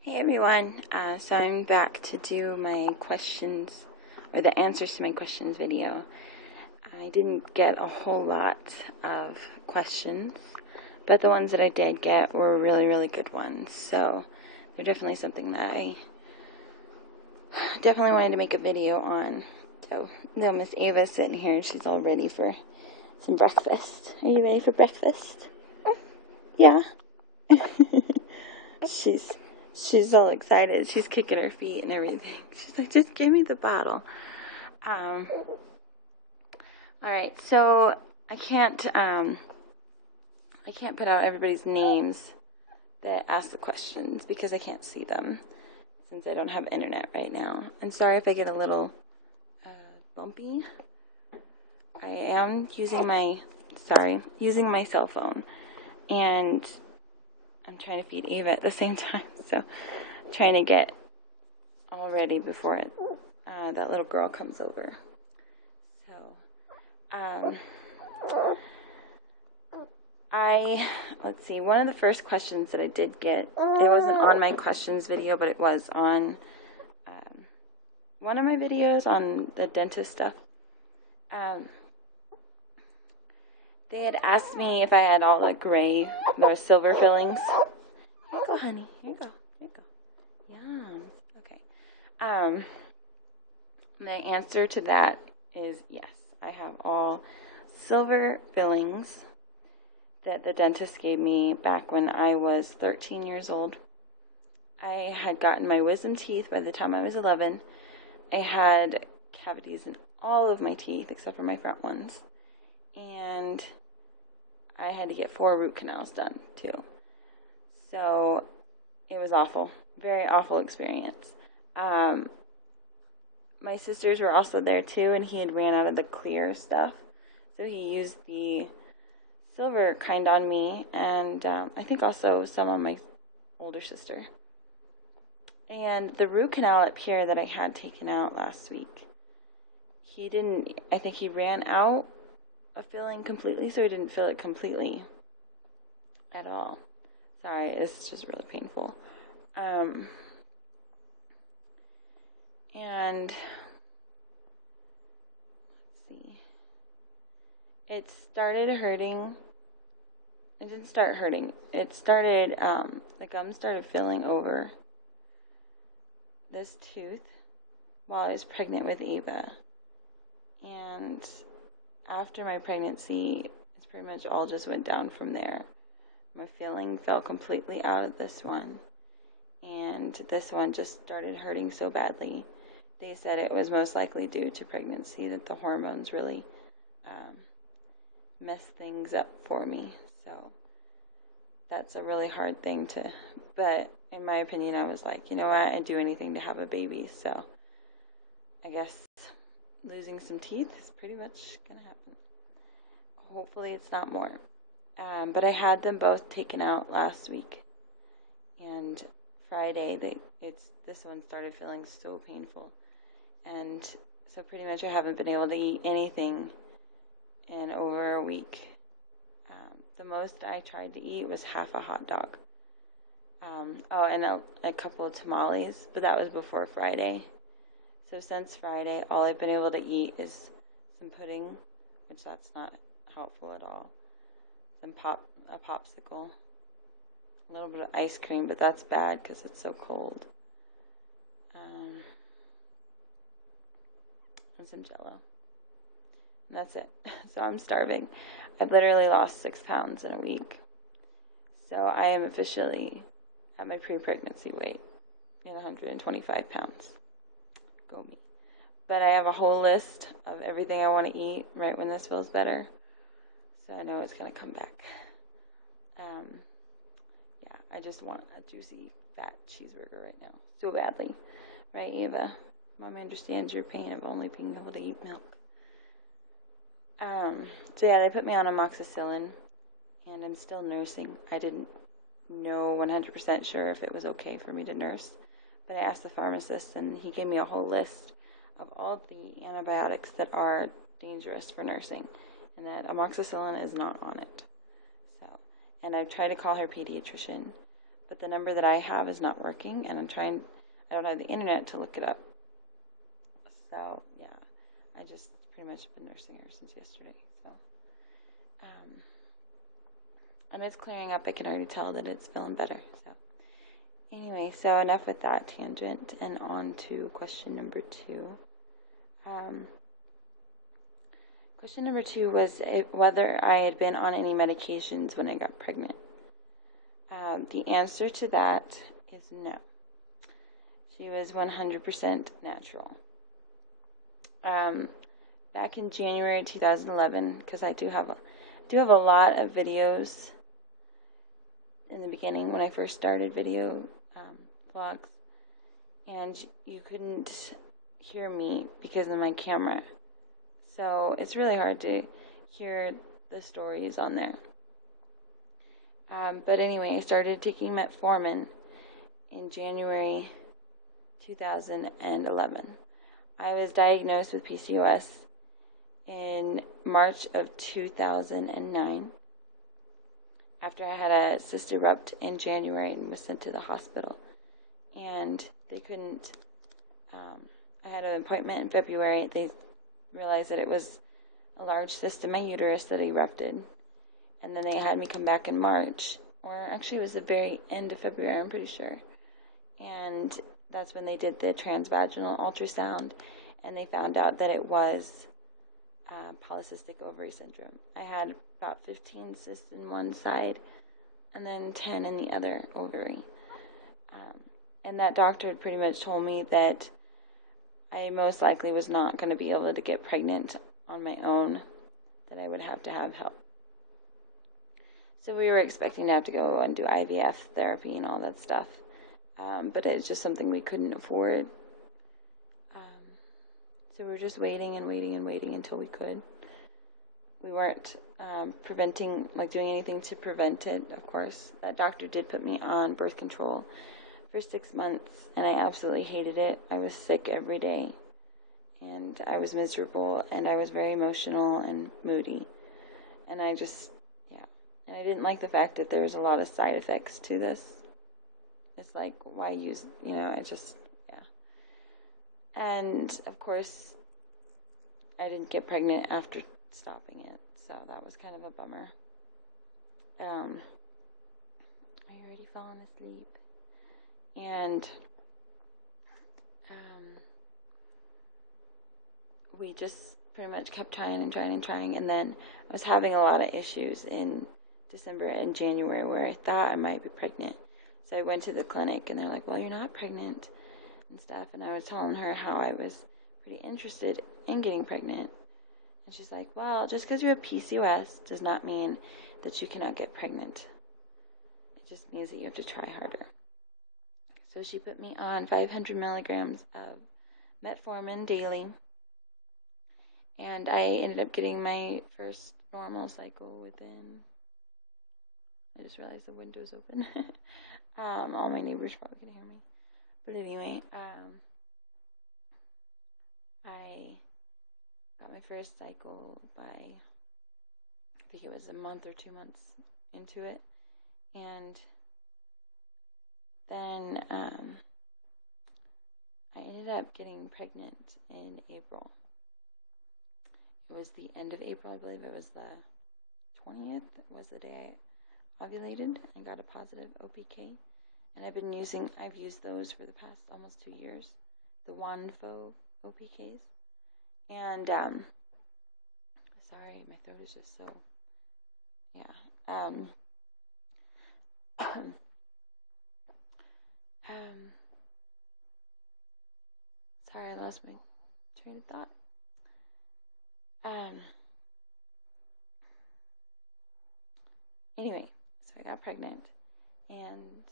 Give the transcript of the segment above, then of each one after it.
Hey everyone, so I'm back to do my questions, or the answers to my questions video. I didn't get a whole lot of questions, but the ones that I did get were really, really good ones. So they're definitely something that I definitely wanted to make a video on. So now Miss Ava's sitting here and she's all ready for some breakfast. Are you ready for breakfast? Yeah. She's all excited. She's kicking her feet and everything. She's like, just give me the bottle. All right, so I can't put out everybody's names that ask the questions because I can't see them since I don't have internet right now. And sorry if I get a little bumpy. I am using my cell phone, and I'm trying to feed Ava at the same time, so trying to get all ready before that little girl comes over. So, let's see, one of the first questions that I did get, it wasn't on my questions video, but it was on one of my videos on the dentist stuff. They had asked me if I had all the gray, the silver fillings. Here you go, honey. Here you go. Here you go. Yum. Okay. The answer to that is yes. I have all silver fillings that the dentist gave me back when I was 13 years old. I had gotten my wisdom teeth by the time I was 11. I had cavities in all of my teeth except for my front ones. And I had to get 4 root canals done too. So it was awful. Very awful experience. My sisters were also there too, and he had ran out of the clear stuff. So he used the silver kind on me, and I think also some on my older sister. And the root canal up here that I had taken out last week, I think he ran out of filling completely, so he didn't fill it completely at all. Sorry, it's just really painful. And let's see. It started hurting. It didn't start hurting. It started, the gum started filling over this tooth while I was pregnant with Ava. And after my pregnancy, it's pretty much all just went down from there. My filling fell completely out of this one. And this one just started hurting so badly. They said it was most likely due to pregnancy, that the hormones really messed things up for me. So that's a really hard thing but in my opinion, I was like, you know what, I'd do anything to have a baby. So I guess losing some teeth is pretty much going to happen. Hopefully it's not more. But I had them both taken out last week. And Friday, this one started feeling so painful. And so pretty much I haven't been able to eat anything in over a week. The most I tried to eat was half a hot dog. And a couple of tamales, but that was before Friday. So since Friday, all I've been able to eat is some pudding, which that's not helpful at all. A popsicle, a little bit of ice cream, but that's bad because it's so cold. And some Jell-O. And that's it. So I'm starving. I've literally lost 6 pounds in a week. So I am officially at my pre-pregnancy weight at 125 pounds. Go me. But I have a whole list of everything I want to eat right when this feels better. So I know it's going to come back. I just want a juicy, fat cheeseburger right now. So badly. Right, Ava? Mommy understands your pain of only being able to eat milk. So yeah, they put me on amoxicillin, and I'm still nursing. I didn't know 100% sure if it was okay for me to nurse, but I asked the pharmacist, and he gave me a whole list of all the antibiotics that are dangerous for nursing, and that amoxicillin is not on it. So, and I've tried to call her pediatrician, but the number that I have is not working, and I don't have the internet to look it up. So, yeah, I just pretty much been nursing her since yesterday. So, and it's clearing up. I can already tell that it's feeling better. So, anyway, so enough with that tangent, and on to question number 2. Question number 2 was whether I had been on any medications when I got pregnant. The answer to that is no. She was 100% natural. Back in January 2011, because I do have a lot of videos in the beginning when I first started video vlogs, and you couldn't hear me because of my camera. So it's really hard to hear the stories on there. But anyway, I started taking metformin in January 2011. I was diagnosed with PCOS in March of 2009 after I had a cyst erupt in January and was sent to the hospital. And they couldn't, I had an appointment in February. They realized that it was a large cyst in my uterus that erupted. And then they had me come back in March, or actually it was the very end of February, I'm pretty sure. And that's when they did the transvaginal ultrasound, and they found out that it was polycystic ovary syndrome. I had about 15 cysts in one side, and then 10 in the other ovary. And that doctor had pretty much told me that I most likely was not going to be able to get pregnant on my own, that I would have to have help. So we were expecting to have to go and do IVF therapy and all that stuff. But it's just something we couldn't afford. So we were just waiting until we could. We weren't doing anything to prevent it, of course. That doctor did put me on birth control for 6 months, and I absolutely hated it. I was sick every day, and I was miserable, and I was very emotional and moody. And I didn't like the fact that there was a lot of side effects to this. It's like, why use, And, of course, I didn't get pregnant after stopping it, so that was kind of a bummer. Are you already falling asleep? And, we just pretty much kept trying, and then I was having a lot of issues in December and January where I thought I might be pregnant. So I went to the clinic, and they're like, well, you're not pregnant and stuff. And I was telling her how I was pretty interested in getting pregnant. And she's like, well, just because you have PCOS does not mean that you cannot get pregnant. It just means that you have to try harder. So she put me on 500 milligrams of metformin daily. And I ended up getting my first normal cycle within... I just realized the window's open. All my neighbors probably can hear me. But anyway, I got my first cycle by, I think it was a month or 2 months into it. And then I ended up getting pregnant in April. It was the end of April, I believe it was the 20th was the day I ovulated and got a positive OPK. And I've used those for the past almost 2 years, the Wanfo OPKs. And, sorry, my throat is just so, sorry, I lost my train of thought. Anyway, so I got pregnant, and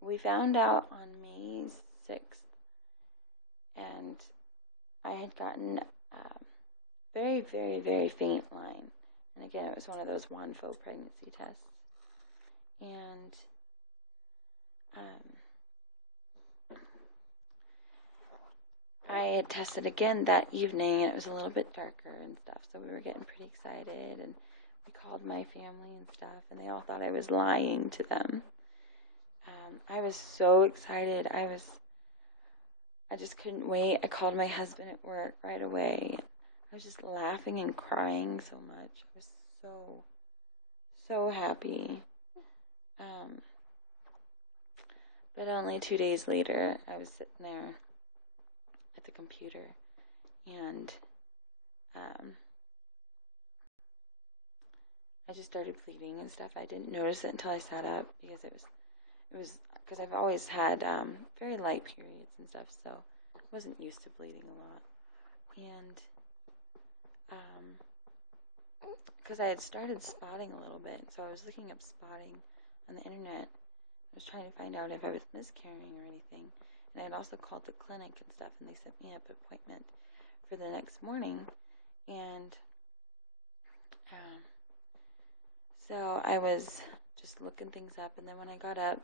we found out on May 6th, and I had gotten a very, very, very faint line. And again, it was one of those Wanfo pregnancy tests. And I had tested again that evening, and it was a little bit darker and stuff, so we were getting pretty excited, and we called my family and stuff, and they all thought I was lying to them. I was so excited. I just couldn't wait. I called my husband at work right away. I was just laughing and crying so much. I was so happy. But only 2 days later, I was sitting there at the computer, and I just started bleeding and stuff. I didn't notice it until I sat up because it was because I've always had very light periods and stuff, so I wasn't used to bleeding a lot. And because I had started spotting a little bit, so I was looking up spotting on the internet. I was trying to find out if I was miscarrying or anything. And I had also called the clinic and stuff, and they sent me up an appointment for the next morning. And so I was just looking things up, and then when I got up,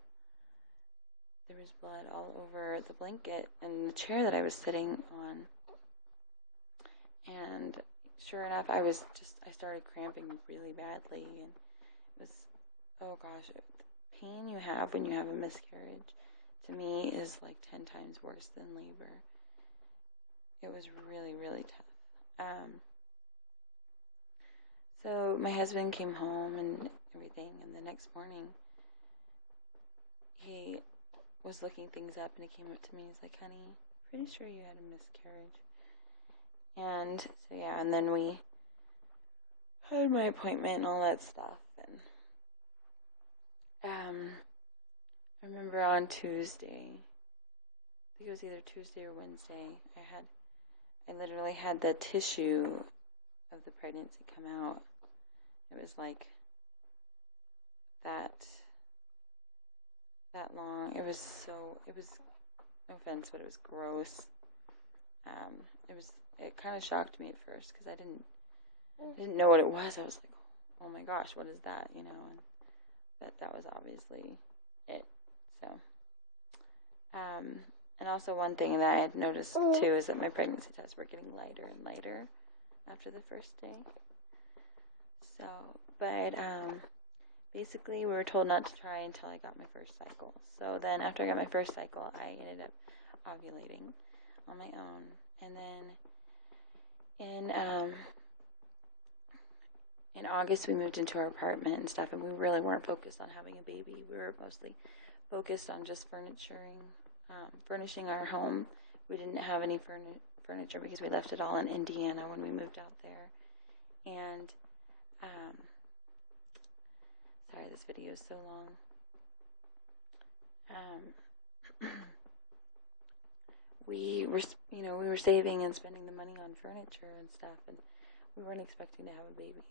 there was blood all over the blanket and the chair that I was sitting on. And sure enough, I started cramping really badly, and it was, oh gosh, the pain you have when you have a miscarriage, to me, is like 10 times worse than labor. It was really, really tough. So my husband came home and everything, and the next morning, he was looking things up, and he came up to me, he's like, honey, pretty sure you had a miscarriage. And so yeah, and then we had my appointment and all that stuff, and I remember on Tuesday, I think it was either Tuesday or Wednesday, I literally had the tissue of the pregnancy come out. It was like that long. It was no offense, but it was gross. It kind of shocked me at first because I didn't know what it was. I was like, oh my gosh, what is that, and that was obviously it. So, and also one thing that I had noticed too is that my pregnancy tests were getting lighter and lighter after the first day. So, but basically we were told not to try until I got my first cycle. So then after I got my first cycle, I ended up ovulating on my own. And then in August we moved into our apartment and stuff, and we really weren't focused on having a baby. We were mostly focused on just furnishing our home. We didn't have any furniture because we left it all in Indiana when we moved out there. And sorry, this video is so long. We were saving and spending the money on furniture and stuff, and we weren't expecting to have a baby.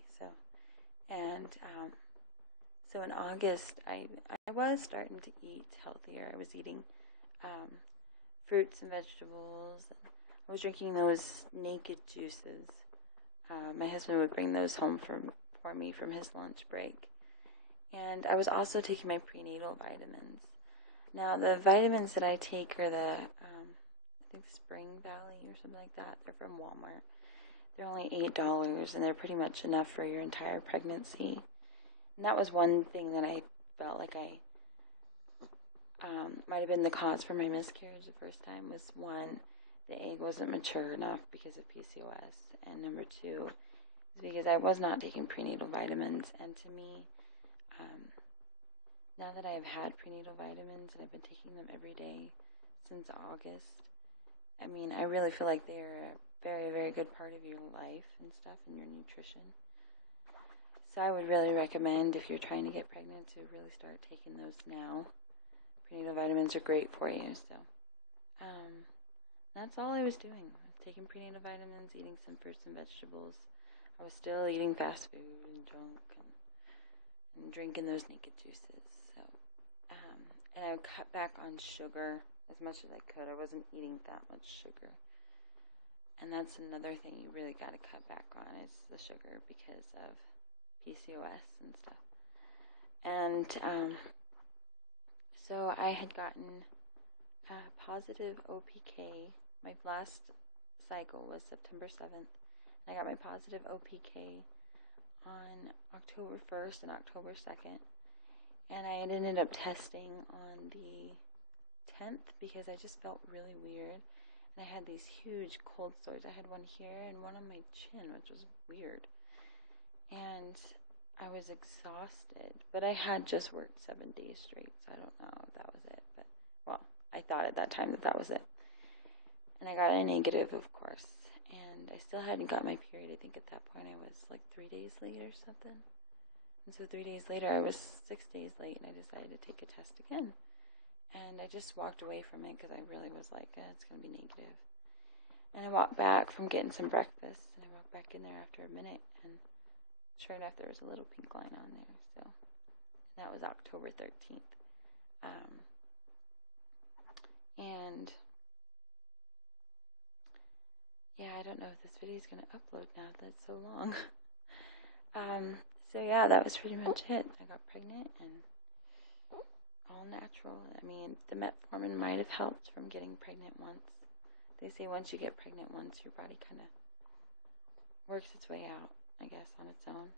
So in August, I was starting to eat healthier. I was eating fruits and vegetables. I was drinking those naked juices. My husband would bring those home for me from his lunch break. And I was also taking my prenatal vitamins. Now, the vitamins that I take are the, I think Spring Valley or something like that. They're from Walmart. They're only $8, and they're pretty much enough for your entire pregnancy. And that was one thing that I felt like I might have been the cause for my miscarriage the first time. Was one, the egg wasn't mature enough because of PCOS, and number two is because I was not taking prenatal vitamins. And to me, now that I have had prenatal vitamins and I've been taking them every day since August, I mean, I really feel like they're a very, very good part of your life and stuff and your nutrition. So I would really recommend, if you're trying to get pregnant, to really start taking those now. Prenatal vitamins are great for you. So that's all I was doing. I was taking prenatal vitamins, eating some fruits and vegetables. I was still eating fast food and junk and drinking those naked juices. So, and I would cut back on sugar as much as I could. I wasn't eating that much sugar. And that's another thing you really got to cut back on, is the sugar, because of PCOS and stuff. And so I had gotten positive OPK. My last cycle was September 7th. And I got my positive OPK on October 1st and October 2nd. And I had ended up testing on the 10th because I just felt really weird. And I had these huge cold sores. I had one here and one on my chin, which was weird. And I was exhausted, but I had just worked 7 days straight, so I don't know if that was it. But, well, I thought at that time that was it. And I got a negative, of course. And I still hadn't got my period. I think at that point I was like 3 days late or something. And so 3 days later, I was 6 days late, and I decided to take a test again. And I just walked away from it because I really was like, it's going to be negative. And I walked back from getting some breakfast, and I walked back in there after a minute, and sure enough, there was a little pink line on there. So that was October 13th. And yeah, I don't know if this video is going to upload now. That's so long. So yeah, that was pretty much it. I got pregnant and all natural. I mean, the metformin might have helped from getting pregnant once. They say once you get pregnant once, your body kind of works its way out, I guess, on its own.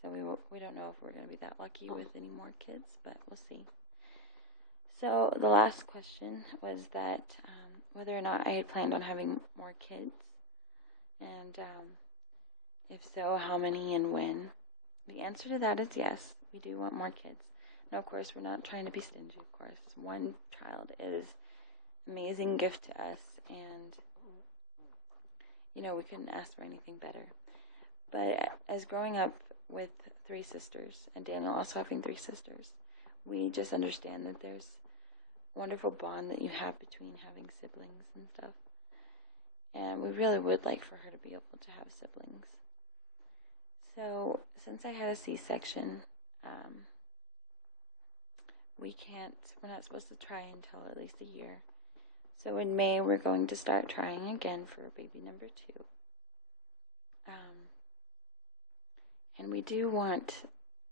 So we don't know if we're going to be that lucky with any more kids, but we'll see. So the last question was that whether or not I had planned on having more kids, and if so, how many and when. The answer to that is yes, we do want more kids. Now, of course, we're not trying to be stingy, of course. One child is an amazing gift to us, and, we couldn't ask for anything better. But as growing up with 3 sisters, and Daniel also having 3 sisters, we just understand that there's a wonderful bond that you have between having siblings and stuff. And we really would like for her to be able to have siblings. So, since I had a C-section, we're not supposed to try until at least a year. So in May, we're going to start trying again for baby number 2. And we do want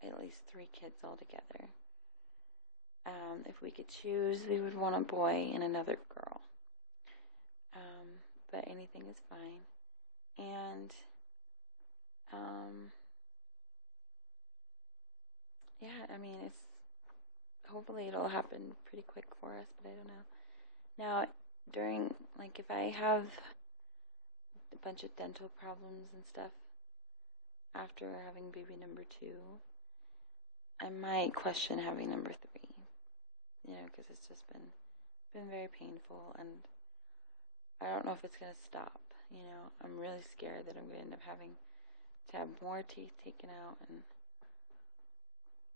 at least 3 kids altogether. If we could choose, we would want a boy and another girl. But anything is fine. And, yeah, I mean, hopefully it'll happen pretty quick for us, but I don't know. Now, if I have a bunch of dental problems and stuff after having baby number 2, I might question having number 3, because it's just been very painful, and I don't know if it's going to stop, I'm really scared that I'm going to end up having to have more teeth taken out, and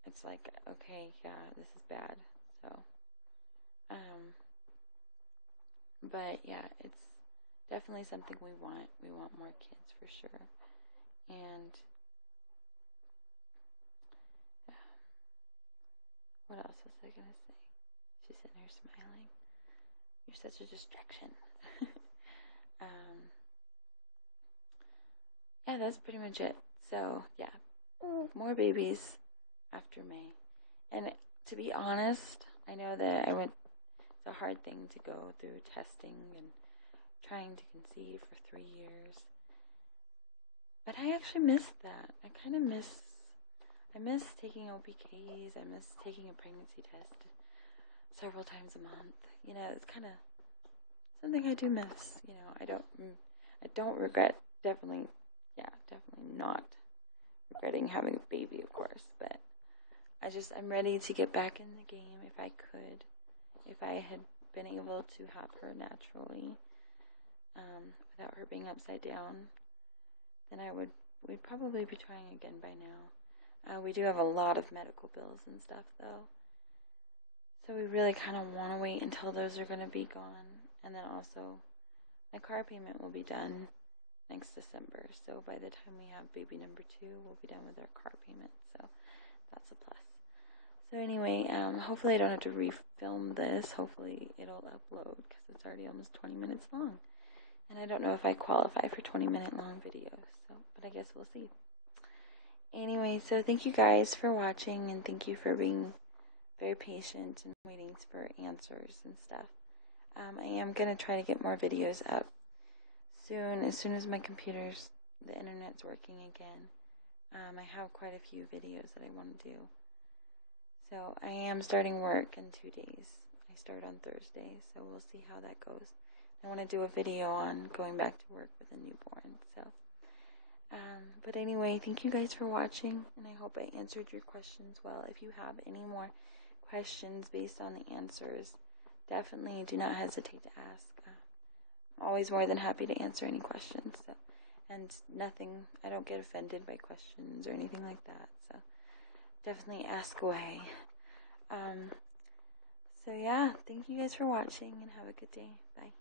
it's like, okay, yeah, this is bad, so, but yeah, it's definitely something we want more kids for sure, and what else was I going to say? She's sitting here smiling. You're such a distraction. Yeah, that's pretty much it. So, yeah, more babies after May. And to be honest, I know that it's a hard thing to go through testing and trying to conceive for 3 years. But I actually miss that. I miss taking OPKs. I miss taking a pregnancy test several times a month. It's kind of something I do miss. I don't regret, definitely not regretting having a baby, of course, but I'm ready to get back in the game if I could. If I had been able to have her naturally, without her being upside down, then we'd probably be trying again by now. We do have a lot of medical bills and stuff, though. So we really kind of want to wait until those are going to be gone. And then also, my car payment will be done next December. So by the time we have baby number 2, we'll be done with our car payment. So that's a plus. So anyway, hopefully I don't have to refilm this. Hopefully it'll upload because it's already almost 20 minutes long. And I don't know if I qualify for 20-minute long videos. But I guess we'll see. Anyway, so thank you guys for watching, and thank you for being very patient and waiting for answers and stuff. I am going to try to get more videos up soon, as soon as the internet's working again. I have quite a few videos that I want to do. So I am starting work in 2 days. I start on Thursday, so we'll see how that goes. I want to do a video on going back to work with a newborn. But anyway, thank you guys for watching, and I hope I answered your questions well. If you have any more questions based on the answers, definitely do not hesitate to ask. I'm always more than happy to answer any questions. And I don't get offended by questions or anything like that. So definitely ask away. So yeah, thank you guys for watching, and have a good day. Bye.